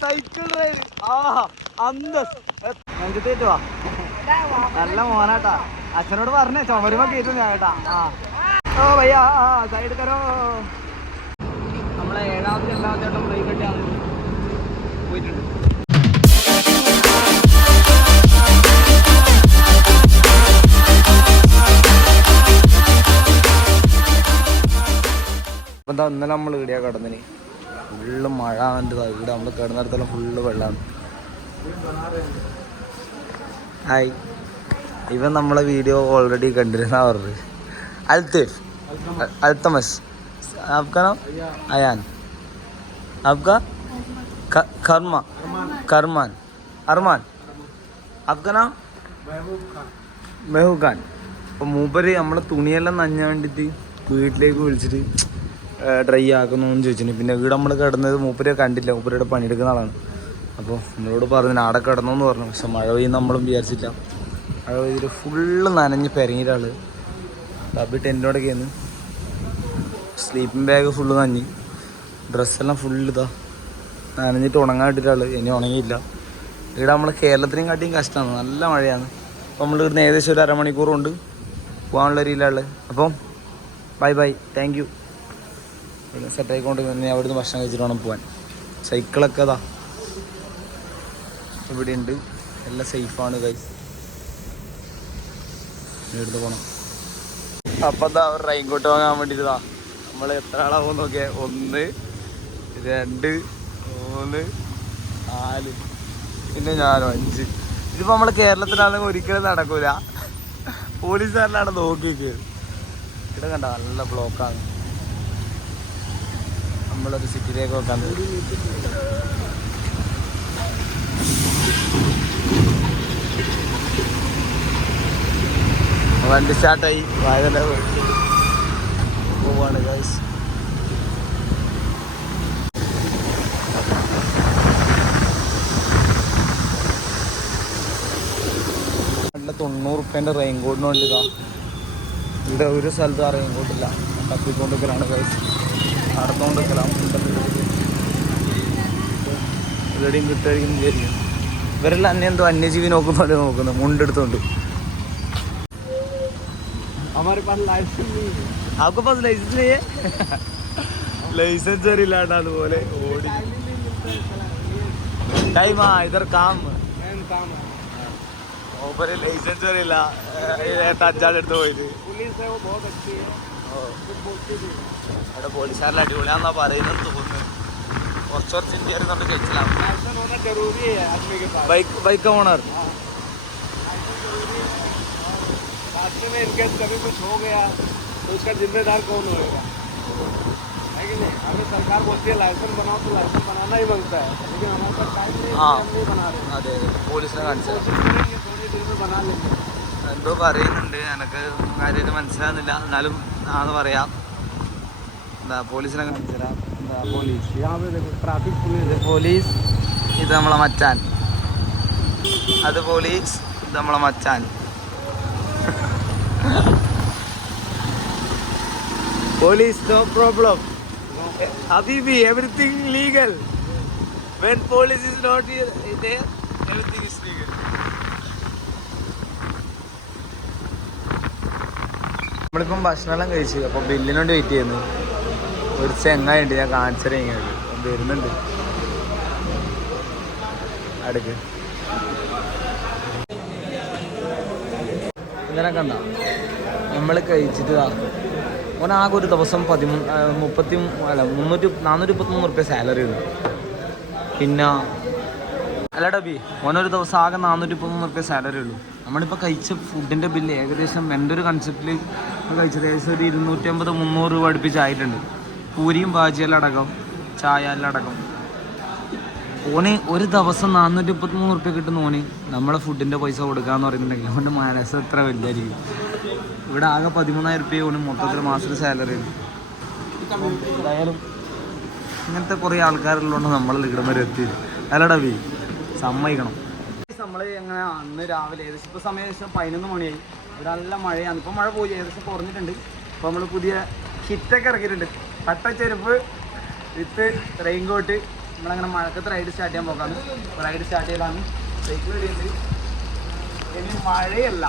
Cycle ride ആ നെഞ്ചത്തേറ്റുവാ നല്ല മോനാട്ടാ. അച്ഛനോട് പറഞ്ഞേ ചുമരുമ കയറ്റും ഞാൻ കേട്ടാ. ഓ ഭയ്യാ സൈഡ് തരോ. നമ്മളെ ഏഴാമത്തെ എട്ടാമത്തെ വട്ടം ബ്രേക്ക് കെട്ടിയാണ് പോയിട്ടുണ്ട്. എന്താ ഇന്നലെ നമ്മൾ ഇടിയാ കിടന്നിന് ഫുള്ള് മഴ എന്റെ ഇവിടെ നമ്മൾ കിടന്നിടത്തോളം ഫുള്ള് വെള്ളമാണ് ഹായ്. ഇവൻ നമ്മളെ വീഡിയോ ഓൾറെഡി കണ്ടിരുന്ന പറഞ്ഞത്. അൽത്തേഫ്. അൽത്തമസ്. ആപ്കാനോ അയാൻ. ആപ്കാ കർമ്മ. കർമാൻ. അർമാൻ. അഫ്ഗാനോ മെഹുഖാൻ. അപ്പം അപ്പോൾ മൂപ്പര് നമ്മളെ തുണിയെല്ലാം നഞ്ഞ വേണ്ടിയിട്ട് വീട്ടിലേക്ക് വിളിച്ചിട്ട് ഡ്രൈ ആക്കണമെന്ന് ചോദിച്ചിട്ടുണ്ട് പിന്നെ വീട് നമ്മൾ കിടന്നത് മൂപ്പരെ കണ്ടില്ല. മൂപ്പരുടെ പണിയെടുക്കുന്ന ആളാണ്. അപ്പോൾ നമ്മളോട് പറഞ്ഞു ആടെ കിടന്നോന്ന് പറഞ്ഞു. പക്ഷെ മഴ പെയ്യുന്ന നമ്മളും വിചാരിച്ചില്ല. മഴ പെയ്തിട്ട് ഫുള്ള് നനഞ്ഞ് പെരങ്ങിയിട്ടാൾ ടെന്റിനോടെ ആയിരുന്നു സ്ലീപ്പിംഗ് ബാഗ് ഫുള്ള് നനഞ്ഞ്. ഡ്രസ്സെല്ലാം ഫുള്ള് ഇതാ. നനഞ്ഞിട്ട് ഉണങ്ങാൻ ഇട്ടിട്ടാൾ ഇനി ഉണങ്ങിയില്ല. ഇവിടെ നമ്മൾ കേരളത്തിനെയും കാട്ടിയും കഷ്ടമാണ്. നല്ല മഴയാണ്. അപ്പോൾ നമ്മൾ ഇവിടുന്ന് ഏകദേശം ഒരു അരമണിക്കൂറുണ്ട്. പോകാനുള്ള രീതിയിലാണ് അപ്പം bye bye thank you set ആയിക്കൊണ്ട് ഇനി അവിടുന്ന് ഭക്ഷണം കഴിച്ചിട്ട് വേണം പോകാൻ സൈക്കിളൊക്കെ അതാ ഇവിടെ ഉണ്ട് എല്ലാം സേഫാണ് കൈ എടുത്ത് പോകണം അപ്പൊ എന്താ അവർ കോട്ട് വാങ്ങാൻ വേണ്ടിയിട്ടാ നമ്മൾ എത്ര ആളാവും നോക്കിയ? ഒന്ന് രണ്ട് മൂന്ന് നാല് പിന്നെ ഞാനും അഞ്ച്. ഇതിപ്പോ നമ്മളെ കേരളത്തിലാണെങ്കിൽ ഒരിക്കലും നടക്കൂല. പോലീസുകാരനാണ് നോക്കിയത് ഇവിടെ കണ്ട നല്ല ബ്ലോക്കാണ് നമ്മളൊരു സിറ്റിയിലേക്ക് നോക്കാൻ വണ്ടി സ്റ്റാർട്ടായി വായന പോവാണ് ഗൈസ് നല്ല തൊണ്ണൂറ് റുപ്യന്റെ റെയിൻ കോട്ടിന് വേണ്ടി ഇതാ. ഇവിടെ ഒരു സ്ഥലത്ത് ആ റെയിൻ കോട്ടില്ല തപ്പിക്കൊണ്ടിരിക്കലാണ് ഗൈസ് നടന്നുകൊണ്ടിരിക്കലാണ് ഇവിടെയും കിട്ടുമായിരിക്കും വിചാരിക്കും ഇവരെല്ലാം അന്യ എന്തോ അന്യജീവി നോക്കുന്നപോലെ നോക്കുന്നത് മുണ്ടെടുത്തോണ്ട് हमारे पास लाइसेंस नहीं है आपके पास लाइसेंस नहीं है लाइसेंस ഇല്ലാണ്ട് അതുപോലെ ഓടി ടൈം ആ ഇതർ കാം मेन काम है ഓപ്പര് ലൈസൻസ് വരില്ല അഞ്ചാളെടുത്ത് പോയിട്ട് पुलिस है वो बहुत अच्छी है कुछ बोलती भी है। അവിടെ പോലീസുകാരിൽ അടിപൊളിയാന്നാ പറയുന്നത് തോന്നുന്നു കുറച്ച് കുറച്ച് ഇന്ത്യ വരുന്നുണ്ട് കഴിച്ചിലാണ് लाइसेंस होना जरूरी है आदमी के पास ബൈക്ക് ബൈക്ക് ഓണർ हाँ। लाइसेंस जरूरी है और रास्ते में इनकेस कभी कुछ हो गया तो उसका जिम्मेदार कौन होएगा है कि नहीं हमें सरकार बोलती है लाइसेंस बनाओ तो लाइसेंस बनाना ही बनता है लेकिन हमारे पास टाइम नहीं है हाँ। इसलिए हम नहीं बना रहे അതെ പോലീസിനെ കാണിച്ചത് कोशिश करेंगे थोड़ी देर में बना लेंगे എന്തോ പറയുന്നുണ്ട്. എനിക്ക് കാര്യമായിട്ട് മനസ്സിലാകുന്നില്ല എന്നാലും ആന്ന് പറയാം. എന്താ പോലീസിനെ കാണിച്ചുതരാം എന്താ പോലീസ്? ട്രാഫിക് പോലീസ് പോലീസ് ഇത് നമ്മളെ മച്ചാൻ. അത് പോലീസ് ഇത് നമ്മളെ മച്ചാൻ. പോലീസ് നോ പ്രോബ്ലം ഹബീബി everything legal when police is not here everything നമ്മളിപ്പം ഭക്ഷണമെല്ലാം കഴിച്ചു. അപ്പോൾ ബില്ലിന് വേണ്ടി വെയിറ്റ് ചെയ്യുന്നു. ഒരു ചെങ്ങായുണ്ട് ഞാൻ കാണിച്ചത് വരുന്നുണ്ട്. അടുക്ക്. ഇങ്ങനെ കണ്ട നമ്മൾ കഴിച്ചിട്ട് ഓനാകെ ഒരു ദിവസം പതിമൂന്ന് മുപ്പത്തി അല്ല മുന്നൂറ്റി നാനൂറ്റി മുപ്പത്തിമൂന്ന് റുപ്യ സാലറി ഉണ്ട്. പിന്നെ അല്ല ഡബി ഓനൊരു ദിവസം ആകെ നാനൂറ്റി മുപ്പത്തിമൂന്ന് റുപ്യ സാലറി ഉള്ളൂ. നമ്മളിപ്പോൾ കഴിച്ച ഫുഡിന്റെ ബില്ല് ഏകദേശം എന്റെ ഒരു കൺസെപ്റ്റിൽ കഴിച്ചത് ഏകദേശം ഒരു ഇരുന്നൂറ്റമ്പത് മുന്നൂറ് രൂപ അടുപ്പിച്ച് ആയിട്ടുണ്ട് പൂരിയും ബാജിയെല്ലാം ചായ എല്ലാം അടക്കം. ഓന് ഒരു ദിവസം നാനൂറ്റി മുപ്പത്തി മൂന്ന് ഉറുപ്പ്യ കിട്ടുന്ന ഓന് നമ്മളെ ഫുഡിന്റെ പൈസ കൊടുക്കാന്ന് പറയുന്നുണ്ടെങ്കിൽ അവന്റെ മനസ്സ് എത്ര വലുതായിരിക്കും ഇവിടെ ആകെ പതിമൂന്നായിരം ഉറുപ്പ്യ ഓന് മൊത്തത്തിൽ മാസത്തിൽ സാലറി ഉണ്ട്. എന്തായാലും ഇങ്ങനത്തെ കുറേ ആൾക്കാരുള്ളതുകൊണ്ട് നമ്മൾ ഇവിടം വരെ എത്തി. അല്ലടാ വി സമ്മതിക്കണം. നമ്മൾ എങ്ങനെ അന്ന് രാവിലെ ഏകദേശം ഇപ്പോൾ സമയം ഏകദേശം പതിനൊന്ന് മണിയായി. ഇവിടെ നല്ല മഴയാണ്. ഇപ്പോൾ മഴ പോയി ഏകദേശം കുറഞ്ഞിട്ടുണ്ട്. അപ്പോൾ നമ്മൾ പുതിയ ഹിറ്റൊക്കെ ഇറക്കിയിട്ടുണ്ട്. പട്ടച്ചെരുപ്പ് വിത്ത് റെയിൻ കോട്ട് നമ്മളങ്ങനെ മഴക്കത്ത് റൈഡ് സ്റ്റാർട്ട് ചെയ്യാൻ പോക്കാണ്. റൈഡ് സ്റ്റാർട്ട് ചെയ്യലാണ് സൈക്കിൾ റെഡിയുണ്ട് ഇനി മഴയല്ല.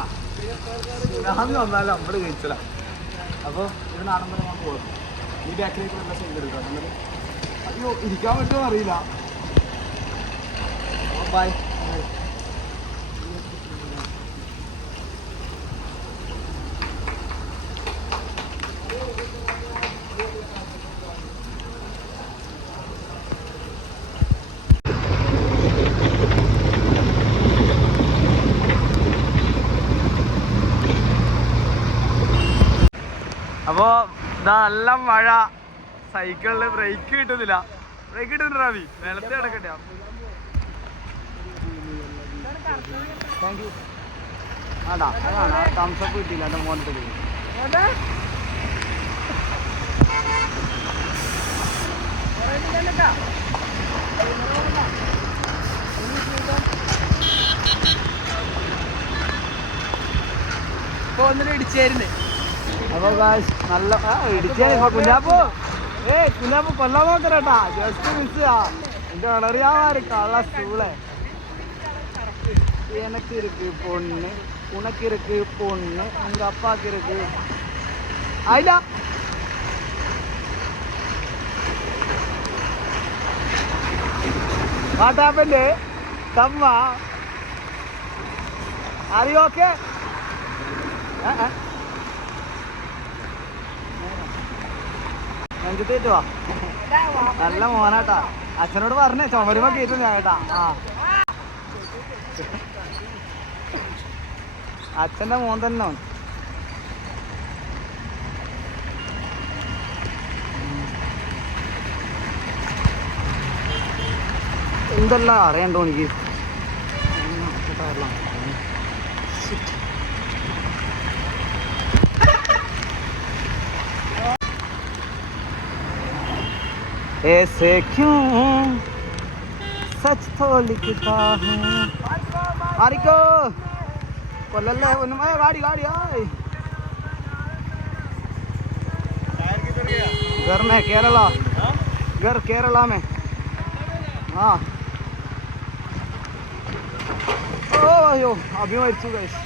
സുനാമി വന്നാലും നമ്മൾ കഴിച്ചില്ല അപ്പോൾ ഇവിടെ വരെ നമുക്ക് പോകും ഈ ബാക്കിലേക്ക് നല്ല സൈഡ് എടുക്കാം അയ്യോ ഇരിക്കാൻ പറ്റുമോ അറിയില്ല. ബൈ അപ്പോ ഇതാ നല്ല മഴ. സൈക്കിളിൽ ബ്രേക്ക് കിട്ടുന്നില്ല. ബ്രേക്ക് കിട്ടുന്നില്ല റവി നിലത്ത് കിടക്കട്ടെ. ആടാ തംസപ്പ് കിട്ടിയില്ല എന്റെ മോനത്തെ ഇപ്പൊ ഒന്നിനും ഇടിച്ചായിരുന്നേ അപ്പൊ guys, നല്ല ആ ഇടിച്ചേ കുഞ്ഞാപ്പോ ഏ കുഞ്ഞാപ്പോ കൊല്ലാൻ നോക്കണേട്ടാ ജസ്റ്റ് മിസ് ആ എന്റെ വളറിയാമാര് കള്ള സ്റ്റൂളെ எனக்கு இருக்கு பொண்ணு உனக்கு இருக்கு பொண்ணு உங்க அப்பாக்கு இருக்கு ஆயிடா What happened? Tamma? Are you okay? നെഞ്ചത്തേറ്റ് വാ നല്ല മോനാട്ടാ. അച്ഛനോട് പറഞ്ഞേ ചുമരുമ കേട്ടു ഞാൻ കേട്ടാ. ആ. അച്ഛന്റെ മോൻ തന്നെ എന്തല്ല എന്തെല്ലാം അറിയണ്ടോ എനിക്ക് Shit. ऐसे क्यों सच तो लिखता हूँ ആരിക്കോ കൊല്ലല്ലേ ഒന്നും ഏ, ഗാഡി ഗാഡി ആയ് घर में केरला घर केरला में हाँ ഓ അയ്യോ അഭിമരിച്ചു ഗൈസ്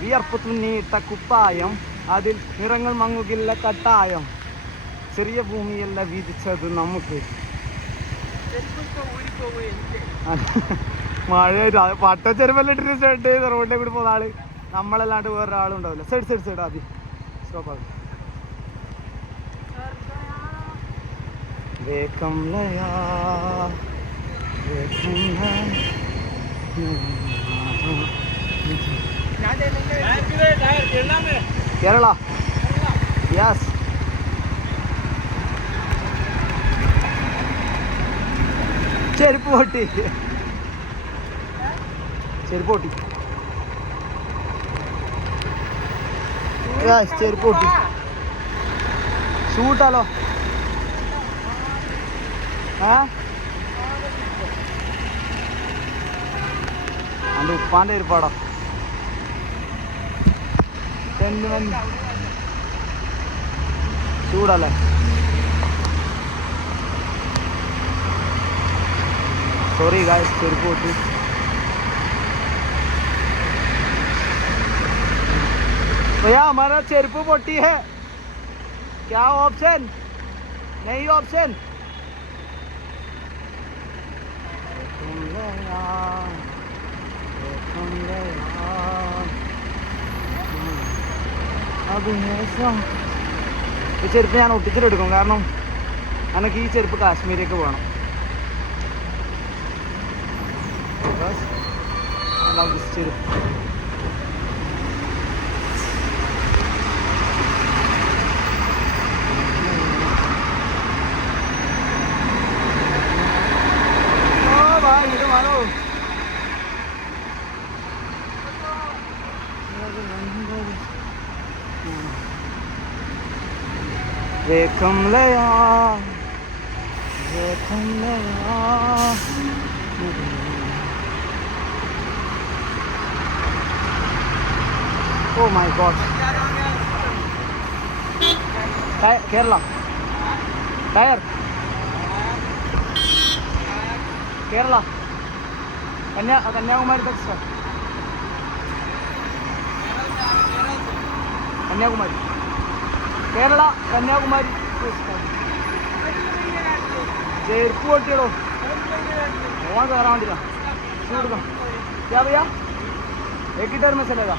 വിയർപ്പ് തുന്നിയിട്ട കുപ്പായം അതിൽ നിറങ്ങൾ മങ്ങുകില്ല കട്ടായം ചെറിയ ഭൂമിയല്ല വിധിച്ചത് നമുക്ക്. മഴ പട്ടച്ചെരുപ്പല്ല ഇട്ടിട്ട് ചെയ്ത് റോഡിലേക്ക് കൂടി പോകുന്ന ആൾ. നമ്മളല്ലാണ്ട് വേറെ ഉണ്ടാവില്ല. സൈഡ് സൈഡ് സൈഡ് ആദ്യം. സ്റ്റോപ്പ് ആകും വേക്കം ലയാ. വേക്കം കേരള. യെസ് ചെരുപ്പ് പൊട്ടി. ചെരുപ്പ് പൊട്ടി. ചെരുപ്പ് പൊട്ടി. ഷൂട്ടാലോ ആ? എന്റെ ഉപ്പാന്റെ ഇരിപ്പാടോ സെന്റിമെന്റ് ചൂടല്ലേ सॉरी गाइस ചെരുപ്പ് പൊട്ടി भैया हमारा ചെരുപ്പ് പൊട്ടി है क्या ऑप्शन नहीं ऑप्शन तुम गया तुम गया अब ऐसा ഈ ചെരുപ്പ് ഞാൻ ഒട്ടിച്ചിട്ടെടുക്കും കാരണം എനിക്ക് ഈ ചെരുപ്പ് കാശ്മീരേക്ക് പോകണം Because I love this ചെരുപ്പ് Oh, bhai, ഇത് മാറോ വേക്കം ലയാ വേക്കം ലയാ ഓ my God Kerala tyre Kerala Kanya Kanyakumari textile Kanyakumari Kerala Kanyakumari ചെരുപ്പ് പൊട്ടിയടോ ഓൺ കയറാൻ വേണ്ടിയില്ല ചൂടുക ക്യാ ഭയ്യാ എക്കിട്ടേർ മെസ്സല്ലേതാ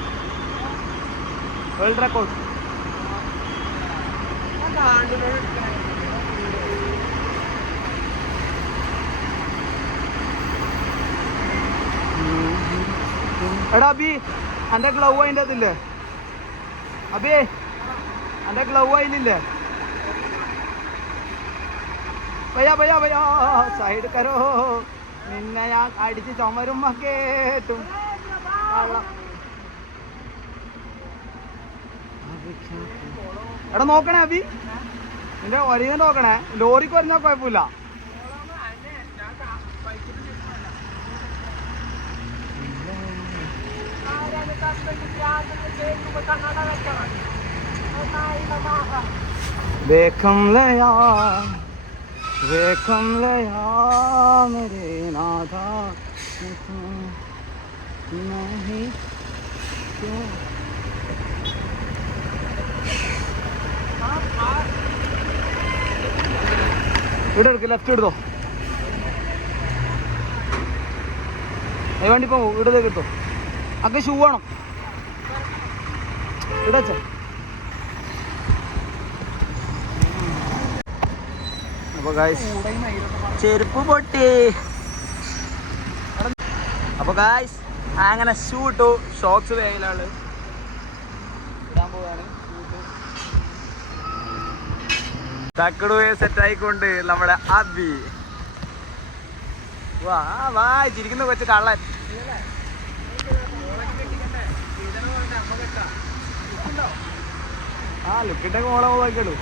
വേൾഡ് റെക്കോർഡ്. എടാ അബി എന്റെ ഗ്ലൗ അതിന്റെ അതില്ലേ അബി എന്റെ ഗ്ലൗ അതിലില്ലേ? ഭയ്യാ ഭയ്യാ ഭയ്യാ സൈഡ് കരോ. നിന്നെ ഞാൻ അടിച്ച് ചുമരും കേട്ടും വെള്ളം എടാ നോക്കണേ അബി നിന്റെ വരിക നോക്കണേ ലോറിക്ക് വരുന്ന കുഴപ്പമില്ല देखम लया देखम लया मेरे नाथा नहीं क्यों ഇവിടെ എടുക്ക് ലെഫ്റ്റ് എടുത്തോ? വേണ്ടി പോ ഇവിടെ കിട്ടോ അക്ക ഷൂ വേണം. ഇവിടെ വെച്ചോ. അപ്പൊ ഗായ്സ് ചെരുപ്പ് പൊട്ടി. അപ്പൊ ഗായ്സ് അങ്ങനെ ഷൂ ഇട്ടു ഷോക്സ് വേഗിലാണ് ഇടാൻ പോവാണ് തക്കടുവെ സെറ്റ് ആയിക്കൊണ്ട് നമ്മുടെ അബി വാ വാ ചിരിക്കുന്ന കൊച്ചു കള്ളൻ. ആ ലുക്കിട്ട മോളെ നോക്കിയുള്ളൂ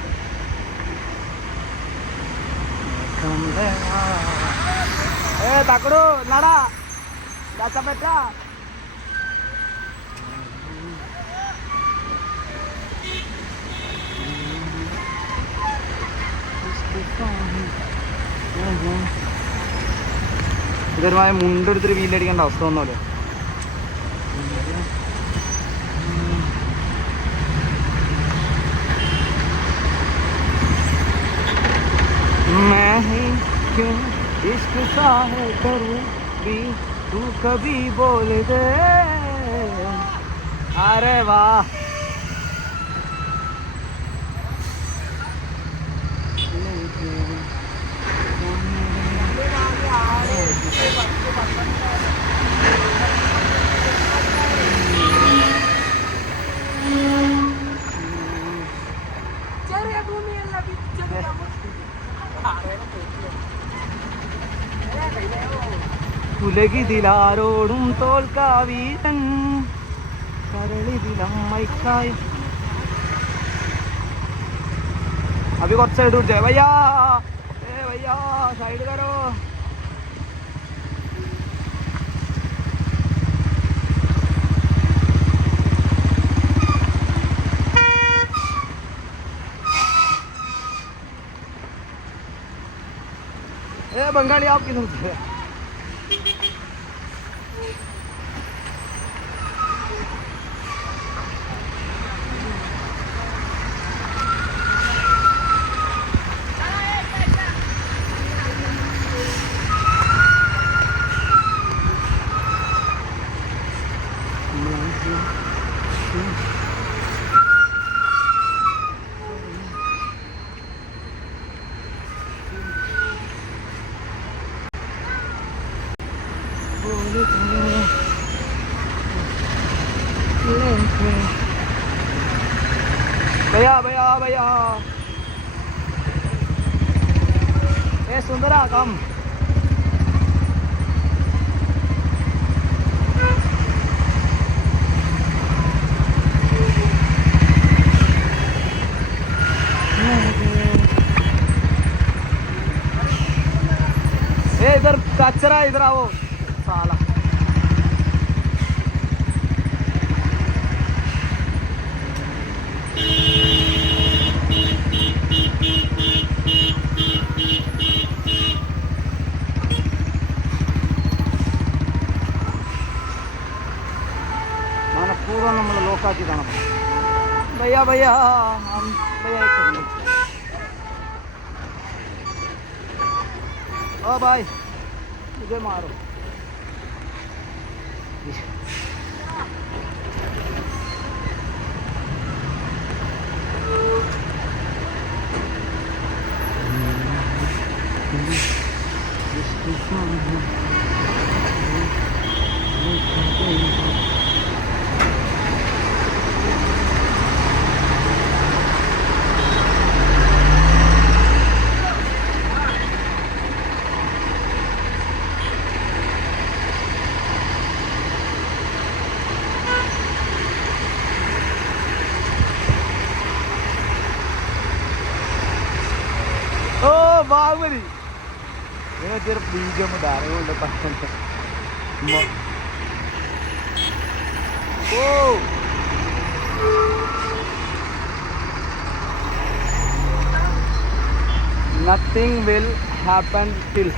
ഏ തക്കടു നടാ. പറ്റ. ഇതൊരുമായ മുണ്ടെടുത്തിട്ട് വീലടിക്കേണ്ട അവസ്ഥ വന്നോലെ मैं ही क्यों इश्क सा है करूं भी तू कभी बोल दे अरे वाह ഉലകിതിലാരോടും തോൽക്കാവീരൻ. കരളിതിലമ്മയ്ക്കായി. അഭി കുറച്ച് സൈഡ് പിടിച്ചേ. വയ്യാ ഏ വയ്യാ സൈഡ് കരോ Bang, kali. इधर कचरा, इधर आओ। साला। पूरा नम्बर लोकाची दाना भैया भैया, हम भैया ओ भाई। ഇതേ മാറും Thank you. Ma- Whoa! Nothing will happen till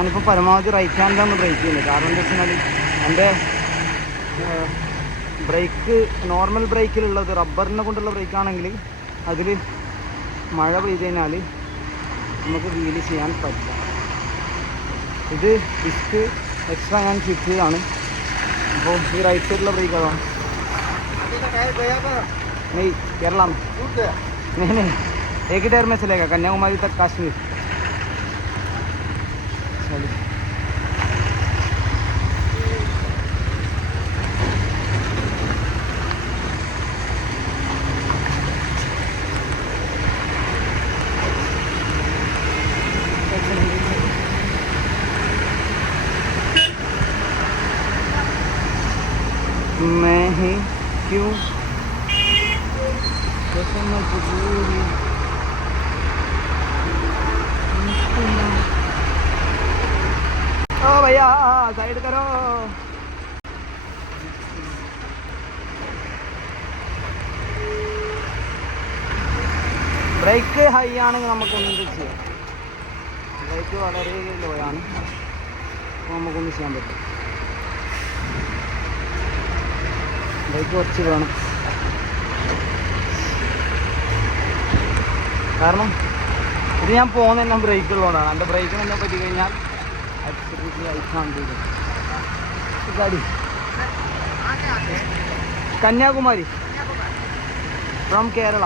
ഞാനിപ്പോൾ പരമാവധി റൈറ്റ് ഹാൻഡാണ് ബ്രേക്ക് ചെയ്യുന്നത് കാരണം എന്താ വെച്ചാൽ എൻ്റെ ബ്രേക്ക് നോർമൽ ബ്രേക്കിലുള്ളത് റബ്ബറിനെ കൊണ്ടുള്ള ബ്രേക്ക് ആണെങ്കിൽ അതിൽ മഴ പെയ്ത് കഴിഞ്ഞാൽ നമുക്ക് വീല് ചെയ്യാൻ പറ്റില്ല ഇത് ഡിസ്ക് എക്സ്ട്രാ ഞാൻ ഫിറ്റ് ചെയ്താണ് അപ്പോൾ ഈ റൈറ്റ് സൈഡിലുള്ള ബ്രേക്ക് അതാണ് नहीं केरला में नहीं नहीं एक ही टायर में चलेगा कन्याकुमारी तक कश्मीर Gracias, ബ്രേക്ക് ഹൈ ആണെങ്കിൽ നമുക്ക് എന്ത് ചെയ്യാം? ബ്രേക്ക് വളരെ ലോ ആണ്. നമുക്കൊന്നും ചെയ്യാൻ പറ്റും. ബ്രേക്ക് കുറച്ച് വേണം. കാരണം ഇത് ഞാൻ പോകുന്ന തന്നെ ബ്രേക്ക് ഉള്ളതുകൊണ്ടാണ്. എന്റെ ബ്രേക്കിന് എന്നെ പറ്റി കഴിഞ്ഞാൽ കന്യാകുമാരി. ഫ്രം കേരള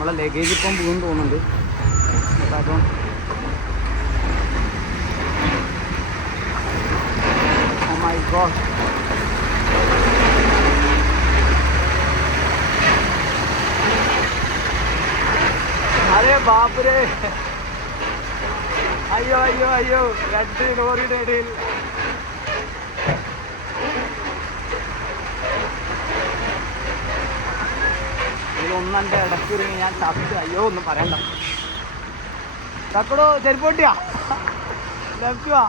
നമ്മളെ ലഗേജ് ഇപ്പം പോകും തോന്നുന്നുണ്ട്. അപ്പം മൈ ഗോഡ് അയ്യോ അയ്യോ അയ്യോ. രണ്ട് ലോറിയുടെ ഇടയിൽ. ഇതിലൊന്നെന്റെ ഇടയ്ക്ക് ഞാൻ ചത്ത്. അയ്യോ ഒന്നും പറയണ്ട. തക്കടോ ചെരുപ്പൊട്ടിയാ ലെഫ്റ്റ് വാ.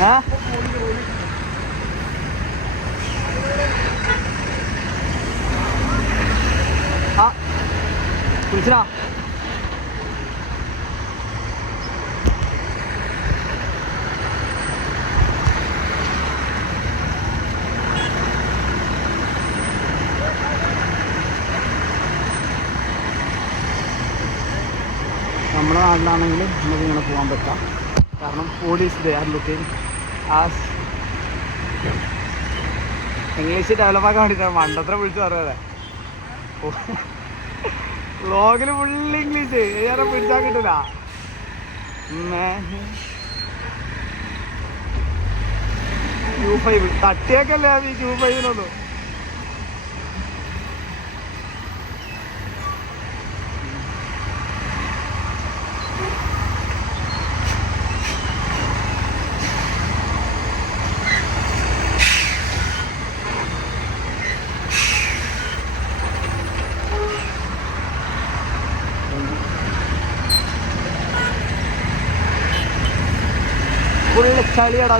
ആ? ആ? നമ്മുടെ നാട്ടിലാണെങ്കിൽ നമുക്ക് ഇങ്ങനെ പോകാൻ പറ്റാം. കാരണം police they are looking as English ഡെവലപ്പാക്കാൻ വേണ്ടിയിട്ടാണ് മണ്ടത്ര വിളിച്ചു പറയാതെ വ്ളോഗിൽ ഫുള്ള് ഇംഗ്ലീഷ് ഏറെ പിടിച്ചാൽ കിട്ടില്ല യു ഫൈവ് തട്ടിയൊക്കെ അല്ലേ അത്? യു ഫൈവിലൊന്നും ഫുള്ള് ചളിയടാ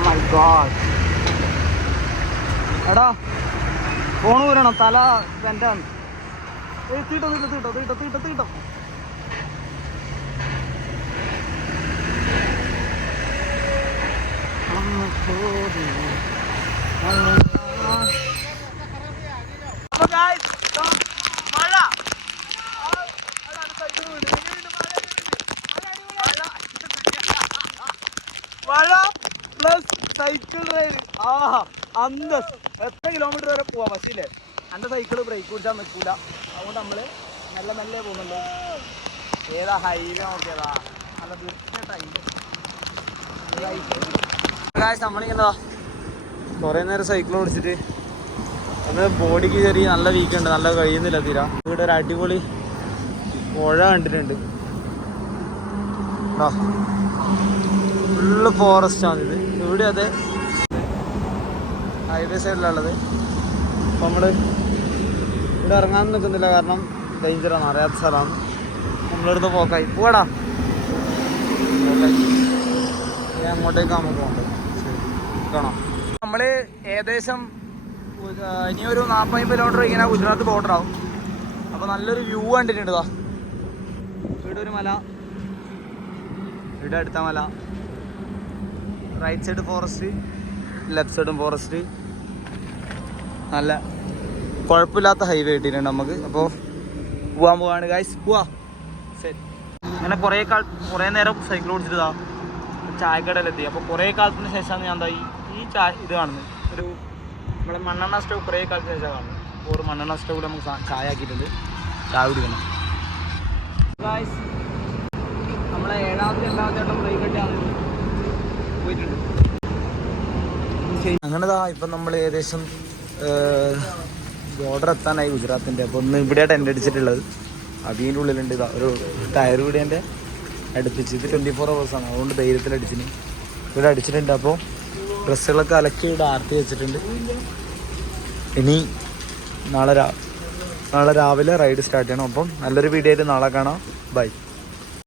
my God. എടാ ഫോൺ വരണം തല വെന്റാണ് തീട്ടോ തീട്ടോ തീട്ടോ തീട്ടോ തീട്ടോ തീട്ടോ. മഴ. പ്ലസ് സൈക്കിൾ റൈഡ് ആ അന്തസ്. എത്ര കിലോമീറ്റർ വരെ പോവാ ബസ്സില്ലേ എന്റെ സൈക്കിൾ ബ്രേക്ക് പിടിച്ചാൽ നിൽക്കൂല അതുകൊണ്ട് നമ്മൾ മെല്ലെ മെല്ലെ പോകുന്നുള്ളൂ ഏതാ ഹൈവേ നോക്കിയതാ നല്ല തീർച്ചയായിട്ടും നമ്മളിങ്ങനെ കുറേ നേരം സൈക്കിൾ ഓടിച്ചിട്ട് അത് ബോഡിക്ക് ചെറിയ നല്ല വീക്കുണ്ട് നല്ല കഴിയുന്നില്ല തീരാ. ഇവിടെ ഒരു അടിപൊളി പുഴ കണ്ടിട്ടുണ്ട്. ആ ഫുള്ള് ഇത്. ഇവിടെ അതെ ഹൈവേ സൈഡിലുള്ളത് അപ്പം നമ്മൾ ഇവിടെ ഇറങ്ങാൻ നിൽക്കുന്നില്ല കാരണം ഡേഞ്ചറാണ് അറിയാത്ത സ്ഥലമാണ്. നമ്മളെടുത്ത് പോക്കായി. പോടാ. ഞാൻ അങ്ങോട്ടേക്ക് നമുക്ക് പോകണ്ടത് ശരി കാണാം. നമ്മൾ ഏകദേശം ഇനി ഒരു നാൽപ്പത് കിലോമീറ്റർ ഇങ്ങനെ ഗുജറാത്ത് ബോർഡർ ആവും. അപ്പോൾ നല്ലൊരു വ്യൂ കണ്ടിട്ടുണ്ട് ഇതാ ഇവിടെ ഒരു മല. ഇവിടെ അടുത്ത മല. റൈറ്റ് സൈഡ് ഫോറസ്റ്റ് ലെഫ്റ്റ് സൈഡും ഫോറസ്റ്റ് നല്ല കുഴപ്പമില്ലാത്ത ഹൈവേ കിട്ടിയിട്ടുണ്ട് നമുക്ക്. അപ്പോൾ പോവാൻ പോവാണ് ഗൈസ് പോവാ. ശരി. അങ്ങനെ കുറേ കാല കുറേ നേരം സൈക്കിൾ ഓടിച്ചിട്ടാ ചായക്കടയിലെത്തി. അപ്പോൾ കുറേ കാലത്തിന് ശേഷമാണ് ഞാൻ എന്താ ഈ ചായ ഇത് കാണുന്നത്. ഒരു നമ്മളെ മണ്ണെണ്ണ സ്റ്റവ് കുറേ കാലത്തിന് ശേഷം കാണുന്നത്. അപ്പോൾ ഒരു മണ്ണെണ്ണ സ്റ്റവ് നമുക്ക് ചായ ആക്കിയിട്ടുണ്ട്. ചായ കുടിക്കണം. ഗൈസ് നമ്മളെ ഏഴാമത്തെ എട്ടാമത്തെ ബ്രേക്ക് പോയിട്ടുണ്ട്. അങ്ങനെതാ ഇപ്പം നമ്മൾ ഏകദേശം ബോർഡർ എത്താനായി ഗുജറാത്തിന്റെ അപ്പോൾ ഒന്ന് ഇവിടെ ടെന്റ് അടിച്ചിട്ടുള്ളത്. അതിന്റെ ഉള്ളിലുണ്ട് ഇതാ ഒരു ടയർ വീടിന്റെ അടുപ്പിച്ച്. ഇത് ട്വന്റി ഫോർ ആണ് അതുകൊണ്ട് ധൈര്യത്തിൽ അടിച്ചിന്. ഇവിടെ അടിച്ചിട്ടുണ്ട് അപ്പോൾ ഡ്രസ്സുകളൊക്കെ അലക്കി ഇവിടെ ആർത്തി വെച്ചിട്ടുണ്ട്. ഇനി നാളെ രാ നാളെ രാവിലെ റൈഡ് സ്റ്റാർട്ട് ചെയ്യണം. അപ്പം നല്ലൊരു വീഡിയോ ആയിട്ട് നാളെ കാണാം. ബൈ